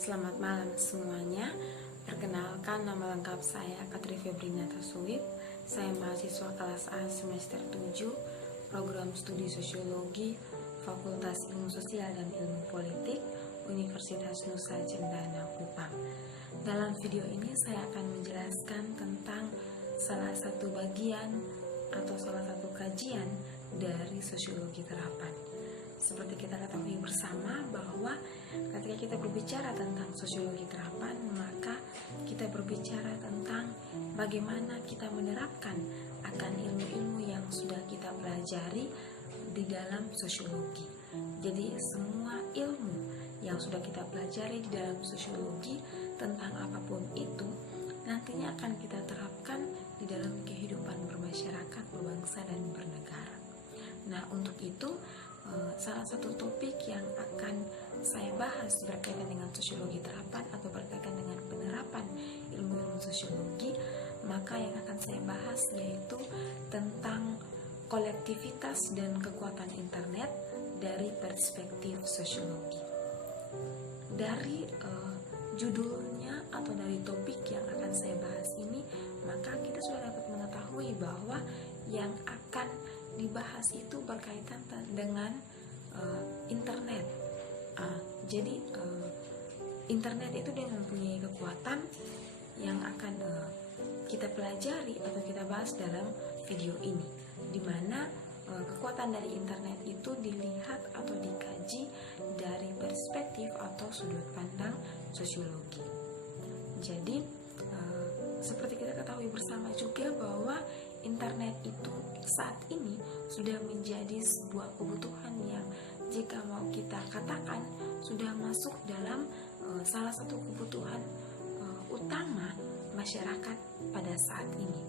Selamat malam semuanya. Perkenalkan, nama lengkap saya Katri Febrina Taswib. Saya mahasiswa kelas A semester 7, program studi Sosiologi, Fakultas Ilmu Sosial dan Ilmu Politik, Universitas Nusa Cendana Kupang. Dalam video ini saya akan menjelaskan tentang salah satu bagian atau salah satu kajian dari sosiologi terapan. Seperti kita ketahui bersama bahwa ketika kita berbicara tentang sosiologi terapan, maka kita berbicara tentang bagaimana kita menerapkan akan ilmu-ilmu yang sudah kita pelajari di dalam sosiologi. Jadi semua ilmu yang sudah kita pelajari di dalam sosiologi tentang apapun itu nantinya akan kita terapkan di dalam kehidupan bermasyarakat, berbangsa, dan bernegara. Nah, untuk itu salah satu topik yang akan saya bahas berkaitan dengan sosiologi terapan atau berkaitan dengan penerapan ilmu-ilmu sosiologi, maka yang akan saya bahas yaitu tentang kolektivitas dan kekuatan internet dari perspektif sosiologi. Dari judulnya atau dari topik yang akan saya bahas ini, maka kita sudah dapat mengetahui bahwa yang akan dibahas itu berkaitan dengan internet. Jadi internet itu dia mempunyai kekuatan yang akan kita pelajari atau kita bahas dalam video ini, di mana kekuatan dari internet itu dilihat atau dikaji dari perspektif atau sudut pandang sosiologi. Jadi seperti kita ketahui bersama juga bahwa internet itu saat ini sudah menjadi sebuah kebutuhan yang jika mau kita katakan sudah masuk dalam salah satu kebutuhan utama masyarakat pada saat ini.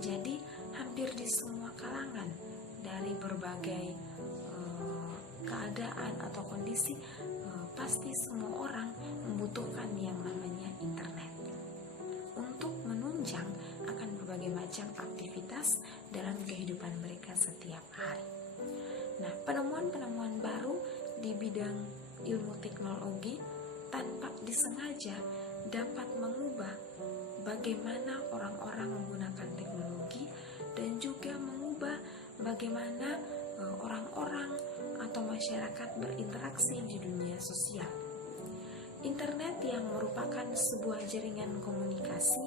Jadi hampir di semua kalangan dari berbagai keadaan atau kondisi pasti semua orang membutuhkan yang namanya internet untuk menunjang akan berbagai macam aktivitas dalam kehidupan mereka setiap hari. Nah, penemuan-penemuan baru di bidang ilmu teknologi tanpa disengaja dapat mengubah bagaimana orang-orang menggunakan teknologi dan juga mengubah bagaimana orang-orang atau masyarakat berinteraksi di dunia sosial. Internet yang merupakan sebuah jaringan komunikasi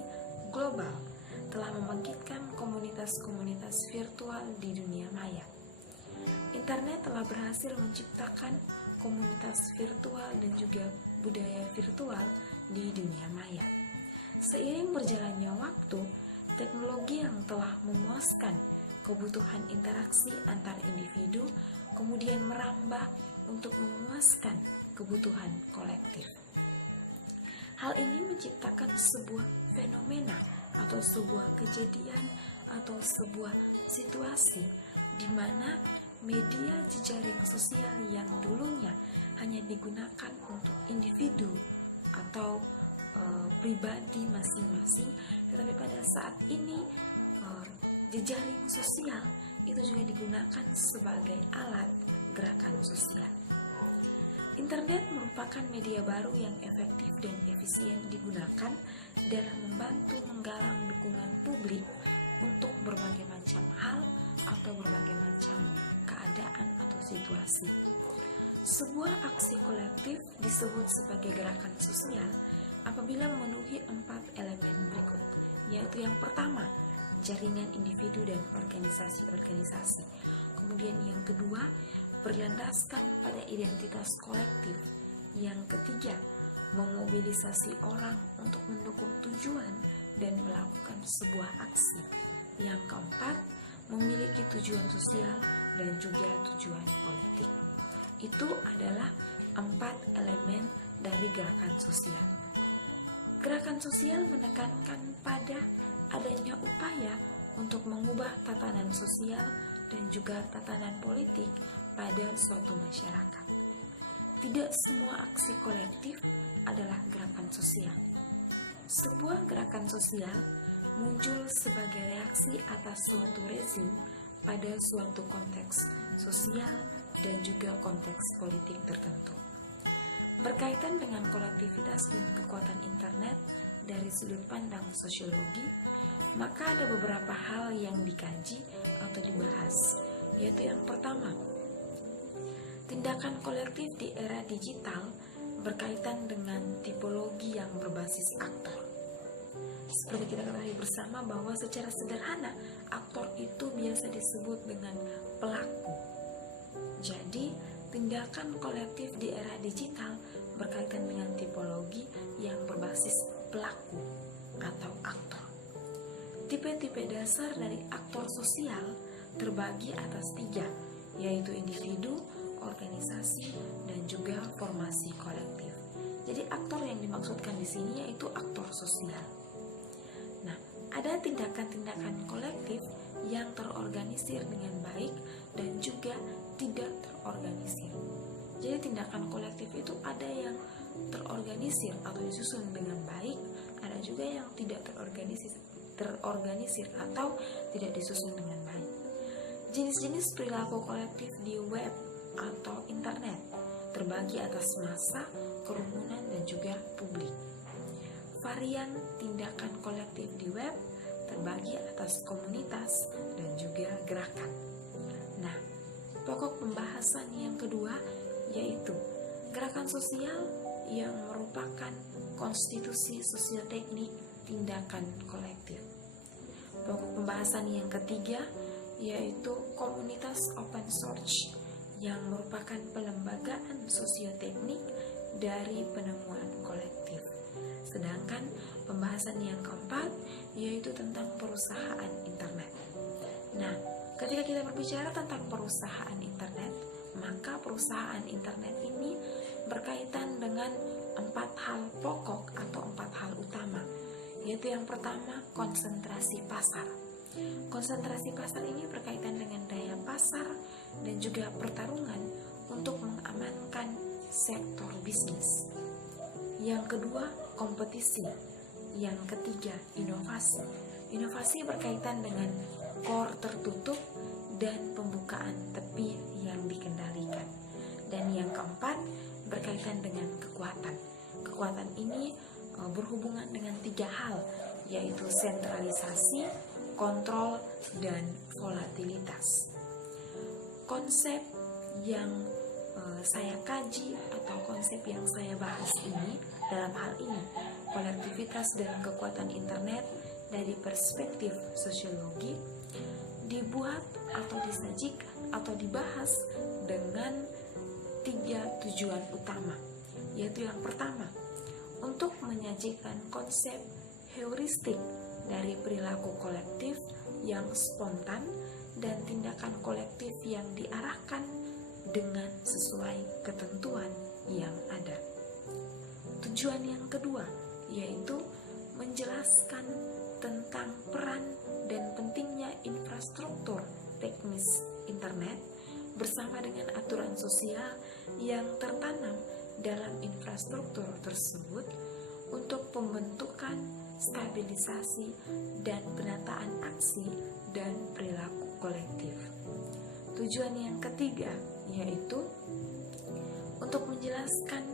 global telah membangkitkan komunitas-komunitas virtual di dunia maya. Internet telah berhasil menciptakan komunitas virtual dan juga budaya virtual di dunia maya. Seiring berjalannya waktu, teknologi yang telah memuaskan kebutuhan interaksi antar individu kemudian merambah untuk memuaskan kebutuhan kolektif. Hal ini menciptakan sebuah fenomena atau sebuah kejadian atau sebuah situasi di mana media jejaring sosial yang dulunya hanya digunakan untuk individu atau pribadi masing-masing, tetapi pada saat ini jejaring sosial itu juga digunakan sebagai alat gerakan sosial. Internet merupakan media baru yang efektif dan efisien digunakan dalam membantu menggalang dukungan publik untuk berbagai macam hal atau berbagai macam keadaan atau situasi. Sebuah aksi kolektif disebut sebagai gerakan sosial apabila memenuhi 4 elemen berikut, yaitu yang pertama, jaringan individu dan organisasi-organisasi. Kemudian yang kedua, berlandaskan pada identitas kolektif. Yang ketiga, memobilisasi orang untuk mendukung tujuan dan melakukan sebuah aksi. Yang keempat, memiliki tujuan sosial dan juga tujuan politik. Itu adalah 4 elemen dari gerakan sosial. Gerakan sosial menekankan pada adanya upaya untuk mengubah tatanan sosial dan juga tatanan politik pada suatu masyarakat. Tidak semua aksi kolektif adalah gerakan sosial. Sebuah gerakan sosial muncul sebagai reaksi atas suatu rezim pada suatu konteks sosial dan juga konteks politik tertentu. Berkaitan dengan kolektivitas dan kekuatan internet dari sudut pandang sosiologi, maka ada beberapa hal yang dikaji atau dibahas, yaitu yang pertama, tindakan kolektif di era digital berkaitan dengan tipologi yang berbasis aktor. Seperti kita ketahui bersama bahwa secara sederhana aktor itu biasa disebut dengan pelaku. Jadi, tindakan kolektif di era digital berkaitan dengan tipologi yang berbasis pelaku atau aktor. Tipe-tipe dasar dari aktor sosial terbagi atas 3, yaitu individu, organisasi, dan juga formasi kolektif. Jadi aktor yang dimaksudkan di sini yaitu aktor sosial. Nah, ada tindakan-tindakan kolektif yang terorganisir dengan baik dan juga tidak terorganisir. Jadi tindakan kolektif itu ada yang terorganisir atau disusun dengan baik, ada juga yang tidak terorganisir atau tidak disusun dengan baik. Jenis-jenis perilaku kolektif di web atau internet terbagi atas massa, kerumunan, dan juga publik. Varian tindakan kolektif di web terbagi atas komunitas dan juga gerakan. Nah, pokok pembahasan yang kedua yaitu gerakan sosial yang merupakan konstitusi sosioteknik tindakan kolektif. Pokok pembahasan yang ketiga yaitu komunitas open source yang merupakan pelembagaan sosioteknik dari penemuan kolektif. Sedangkan pembahasan yang keempat yaitu tentang perusahaan internet. Nah, ketika kita berbicara tentang perusahaan internet, maka perusahaan internet ini berkaitan dengan 4 hal pokok atau 4 hal utama, yaitu yang pertama, konsentrasi pasar. Konsentrasi pasar ini berkaitan dengan daya pasar dan juga pertarungan untuk mengamankan sektor bisnis. Yang kedua, kompetisi. Yang ketiga, inovasi. Inovasi berkaitan dengan core tertutup dan pembukaan tepi yang dikendalikan. Dan yang keempat, berkaitan dengan kekuatan. Kekuatan ini berhubungan dengan 3 hal, yaitu sentralisasi, kontrol, dan volatilitas. Konsep yang saya kaji atau konsep yang saya bahas ini dalam hal ini, kolektivitas dan kekuatan internet dari perspektif sosiologi, dibuat atau disajikan atau dibahas dengan 3 tujuan utama, yaitu yang pertama, untuk menyajikan konsep heuristik dari perilaku kolektif yang spontan dan tindakan kolektif yang diarahkan dengan sesuai ketentuan yang ada. Tujuan yang kedua yaitu menjelaskan tentang peran dan pentingnya infrastruktur teknis internet bersama dengan aturan sosial yang tertanam dalam infrastruktur tersebut untuk pembentukan, stabilisasi, dan penataan aksi dan perilaku kolektif. Tujuan yang ketiga yaitu untuk menjelaskan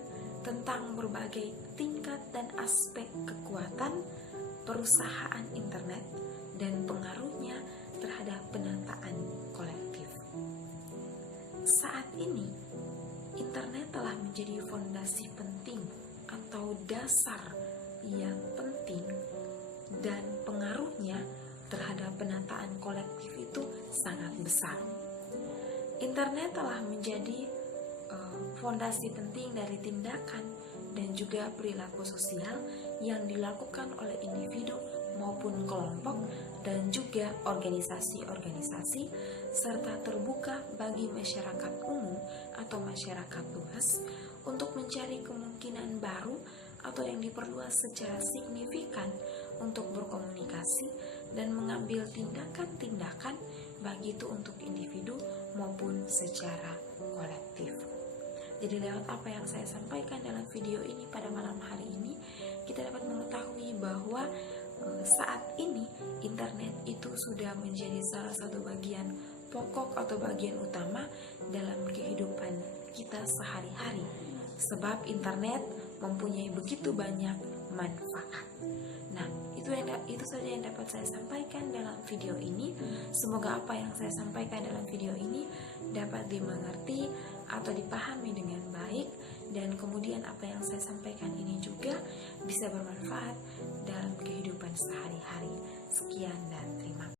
tentang berbagai tingkat dan aspek kekuatan perusahaan internet dan pengaruhnya terhadap penataan kolektif. Saat ini, internet telah menjadi fondasi penting atau dasar yang penting dan pengaruhnya terhadap penataan kolektif itu sangat besar. Internet telah menjadi fondasi penting dari tindakan dan juga perilaku sosial yang dilakukan oleh individu maupun kelompok dan juga organisasi-organisasi serta terbuka bagi masyarakat umum atau masyarakat luas untuk mencari kemungkinan baru atau yang diperluas secara signifikan untuk berkomunikasi dan mengambil tindakan-tindakan baik itu untuk individu maupun secara kolektif. Jadi lewat apa yang saya sampaikan dalam video ini pada malam hari ini, kita dapat mengetahui bahwa saat ini internet itu sudah menjadi salah satu bagian pokok atau bagian utama dalam kehidupan kita sehari-hari. sebab internet mempunyai begitu banyak manfaat. Nah, itu saja yang dapat saya sampaikan dalam video ini. Semoga apa yang saya sampaikan dalam video ini dapat dimengerti atau dipahami dengan baik, dan kemudian apa yang saya sampaikan ini juga bisa bermanfaat dalam kehidupan sehari-hari. Sekian dan terima kasih.